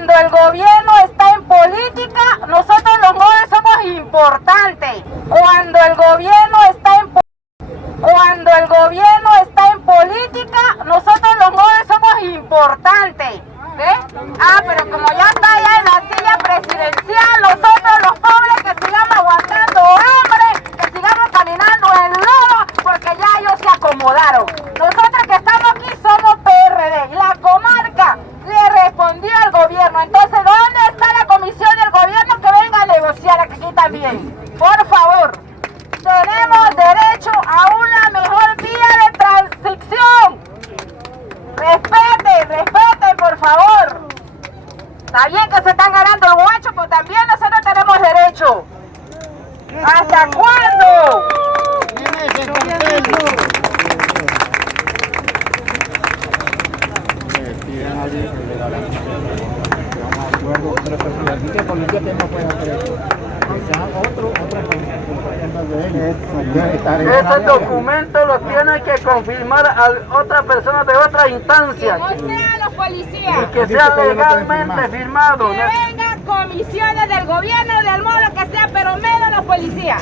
Cuando el gobierno está en política, nosotros los moros somos importantes. Cuando el gobierno está en política, nosotros los moros somos importantes. ¿Ve? Pero como ya está allá en la silla presidencial, nosotros los pobres que sigamos aguantando hambre, que sigamos caminando en lodo, porque ya ellos se acomodaron. Nosotros que estamos aquí somos PRD y la comarca le respondió al gobierno. Entonces, ¿dónde está la comisión del gobierno que venga a negociar aquí también? Por favor, tenemos derecho a una mejor vía de transición. Respeten, por favor. Está bien que se están ganando el guacho, pero también nosotros tenemos derecho. ¿Hasta cuándo? Ese documento lo tiene que confirmar a otra persona de otra instancia. Que no sean los policías. Y que sea legalmente firmado. Que vengan comisiones del gobierno, del modo que sea, pero menos los policías.